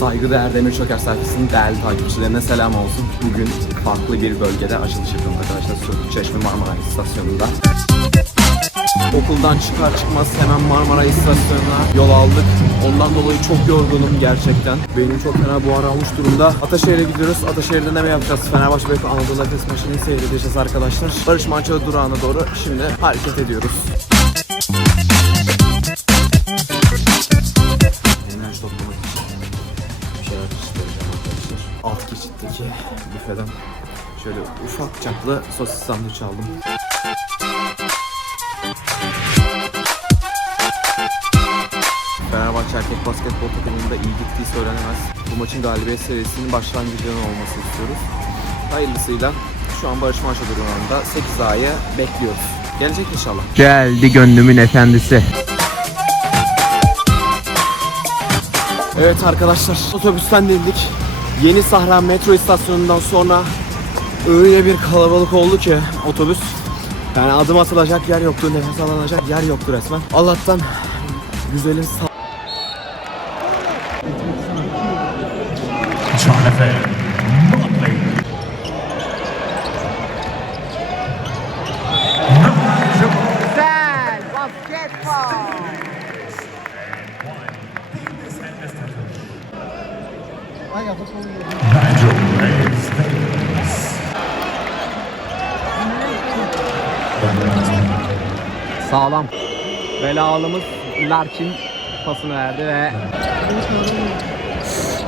Saygıdeğer Demir Çöker sayfasının değerli takipçilerine selam olsun. Bugün farklı bir bölgede açılış yapıyorum arkadaşlar. Söğüt Çeşme Marmara istasyonunda. Okuldan çıkar çıkmaz hemen Marmara istasyonuna yol aldık. Ondan dolayı çok yorgunum gerçekten. Beynim çok fena buhar almış durumda. Ataşehir'e gidiyoruz. Ataşehir'de ne mi yapacağız? Fenerbahçe Beykoz Anadolu Efes maçını seyredeceğiz arkadaşlar. Barış Manço durağına doğru şimdi hareket ediyoruz. Büfeden şöyle ufak çaplı sosis sandviç aldım. Fenerbahçe erkek basketbol takımında iyi gittiği söylenemez. Bu maçın galibiyet serisinin başlangıcının olması istiyoruz. Hayırlısıyla şu an Barış Manço durumunda 8 ayı bekliyoruz. Gelecek inşallah. Geldi gönlümün efendisi. Evet arkadaşlar otobüsten indik. Yeni Sahra metro istasyonundan sonra öyle bir kalabalık oldu ki otobüs. Yani adım atılacak yer yoktu, nefes alınacak yer yoktu resmen. Allah'tan güzelim sağ Sağlam. Belalımız Larkin pasını verdi ve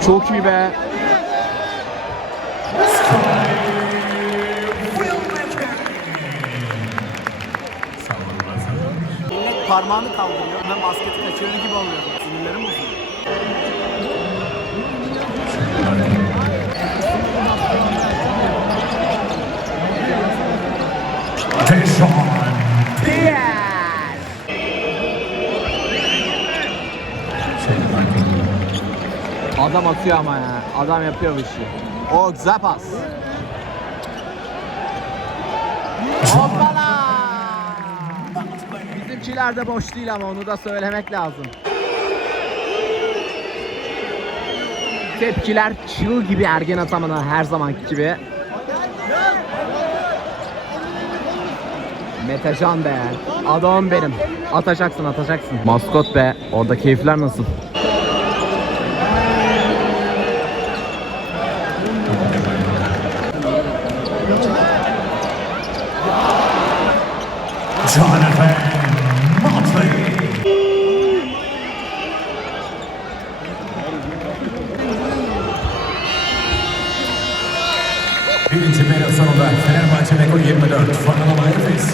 çok iyi be. parmağını kaldırıyor. Ben basketi kaçırır gibi oluyorum. Adam atıyor ama ya. Adam yapıyor bu işi. O güzel pas. Hoppala! Bizimkiler de boş değil ama onu da söylemek lazım. Tepkiler çığ gibi ergen atamına her zamanki gibi. Metecan be. Adamım benim. Atacaksın atacaksın. Maskot be. Orada keyifler nasıl? Jonathan Motley. Birinci periyot sonunda Fenerbahçe Beko 24, Fanalama Efes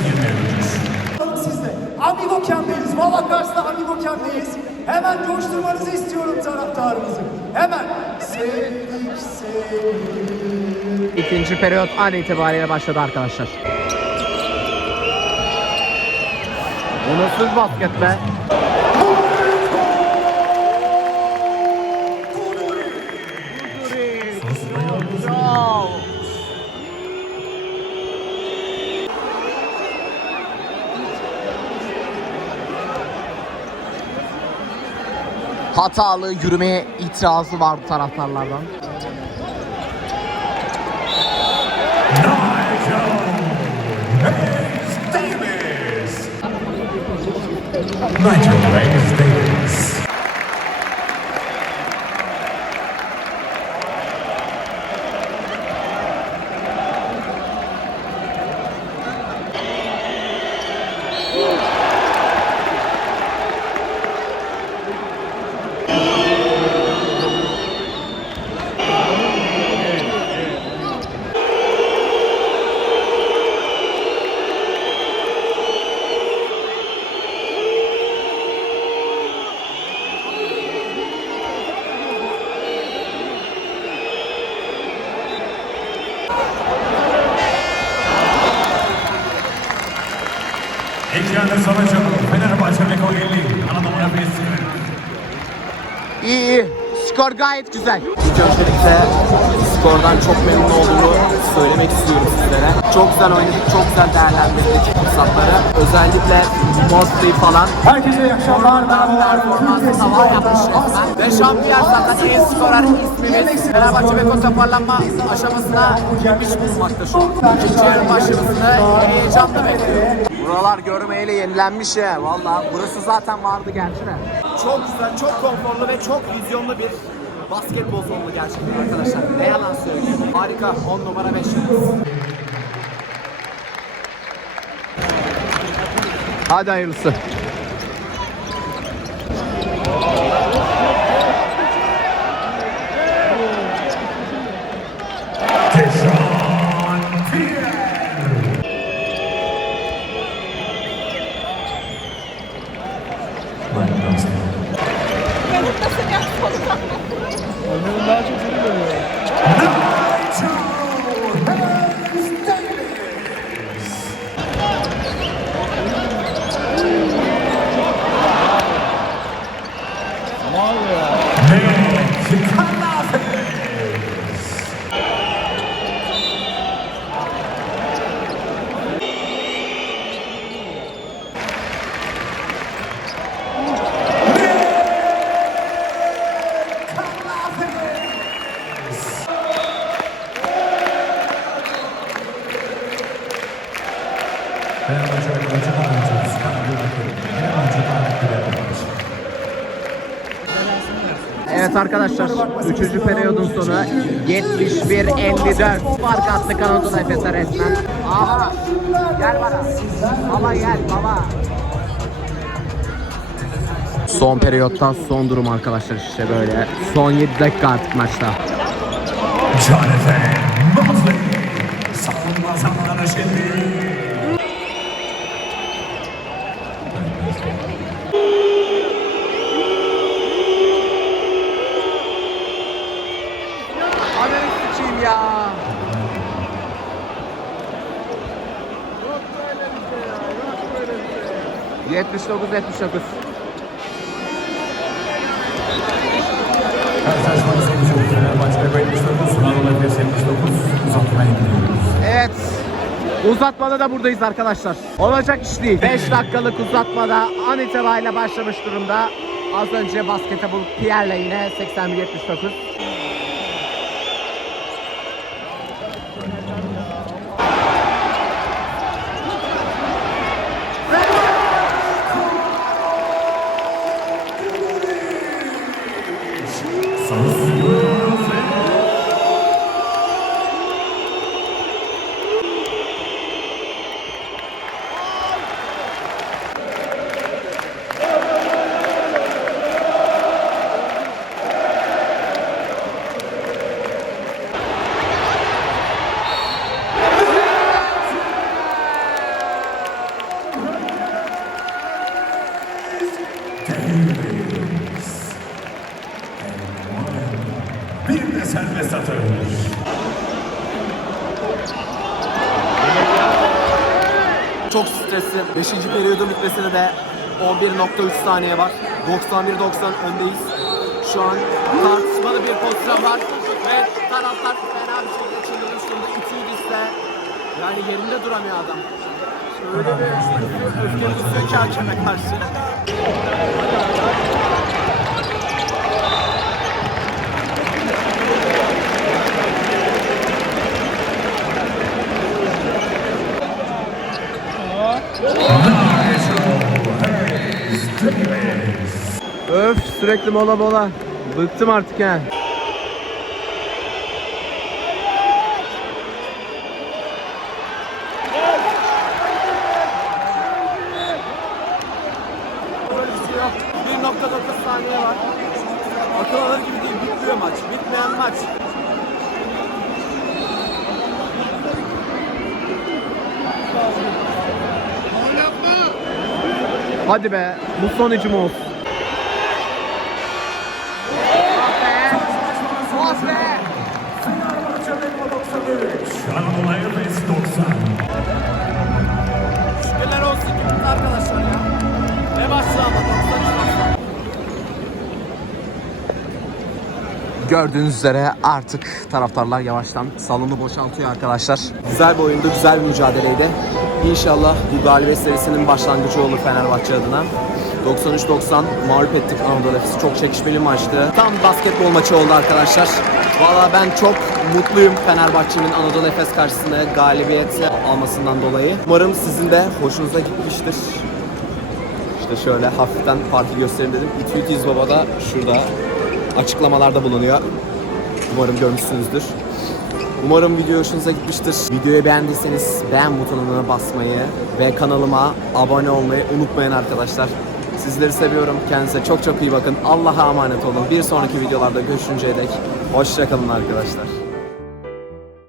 23. sizde. Amigo Camp'teyiz. Valla Kars'ta Amigo Camp'teyiz. Hemen coşturmanızı istiyorum taraftarımızı. Hemen. Sevdik, sevdik. İkinci periyot an itibariyle başladı arkadaşlar. Bu nasıl basket be? Hatalı yürümeye itirazı vardı taraftarlardan. Nigel Reyes Nigel Reyes Yarıda sonucu Fenerbahçe Beko 50, Anadolu Efes 20. İyi iyi. Skor gayet güzel. İlk öncelikle skordan çok memnun olduğumu söylemek istiyorum sizlere. Çok güzel oynadık, çok güzel değerlendirdik fırsatları. Özellikle Mosley falan Herkese iyi akşamlar. Merhabalar. performansı tavan yapmış resmen. Ve şampiyon zaten en skorer ismimiz Fenerbahçe Beko toparlanma aşamasına girmiş bulunmakta şu an. İkinci yarı başlamasını heyecanla bekliyorum. Buralar görmeyle yenilenmiş ya. Valla burası zaten vardı gerçi de. Çok güzel, çok konforlu ve çok vizyonlu bir basketbol salonu gerçekten arkadaşlar. Ne yalan söyleyeyim. Harika, 10 numara 5 yıldız. Hadi hayırlısı. Fenerbahçe oyuncu Evet arkadaşlar 3. periyodun sonu 71-54 fark attı Kanadolu Efes'e resmen. Aha gel bana. Baba gel baba. Son periyottan son durum arkadaşlar işte böyle. Son 7 dakika artık maçta. Jonathan 79 79. Karşılaşmanın sonucu Fenerbahçe'de 79, Anadolu Efes 79 uzatmaya. Evet. Uzatmada da buradayız arkadaşlar. Olacak iş değil. 5 dakikalık uzatmada an itibariyle başlamış durumda. Az önce baskete bulup Pierre'le yine 81-79. Bir de serbest atış. Çok stresli. 5. periyodun bitmesine de 11.3 saniye var. 91-90 öndeyiz. Şu an tartışmalı bir pozisyon var. Ve taraftar fena bir şekilde çıldırmış durumda. Üçüncüsü yani yerinde duramıyor adam. Öyle bir öfkeli istiyor ki hakeme karşı. Öf sürekli mola mola. Bıktım artık. 1.9 saniye var. Akıl alır gibi değil. Bitmiyor maç. Bitmeyen maç. Hadi be. Bu son hücum olsun. Fenerbahçe Beko 93. Anadolu Efes 90. Şükürler olsun ki bitti arkadaşlar ya. Ne başladı ama 93 başladı. Gördüğünüz üzere artık taraftarlar yavaştan salonu boşaltıyor arkadaşlar. Güzel bir oyundu, güzel bir mücadeleydi. İnşallah bu galibiyet serisinin başlangıcı olur Fenerbahçe adına. 93-90 mağlup ettik Anadolu Efes'i. Çok çekişmeli maçtı. Tam basketbol maçı oldu arkadaşlar. Valla ben çok mutluyum Fenerbahçe'nin Anadolu Efes karşısında galibiyet almasından dolayı. Umarım sizin de hoşunuza gitmiştir. İşte şöyle hafiften parti göstereyim dedim. İTÜ Baba da şurada açıklamalarda bulunuyor. Umarım görmüşsünüzdür. Umarım video hoşunuza gitmiştir. Videoyu beğendiyseniz beğen butonuna basmayı ve kanalıma abone olmayı unutmayın arkadaşlar. Sizleri seviyorum. Kendinize çok çok iyi bakın. Allah'a emanet olun. Bir sonraki videolarda görüşünceye dek hoşçakalın arkadaşlar.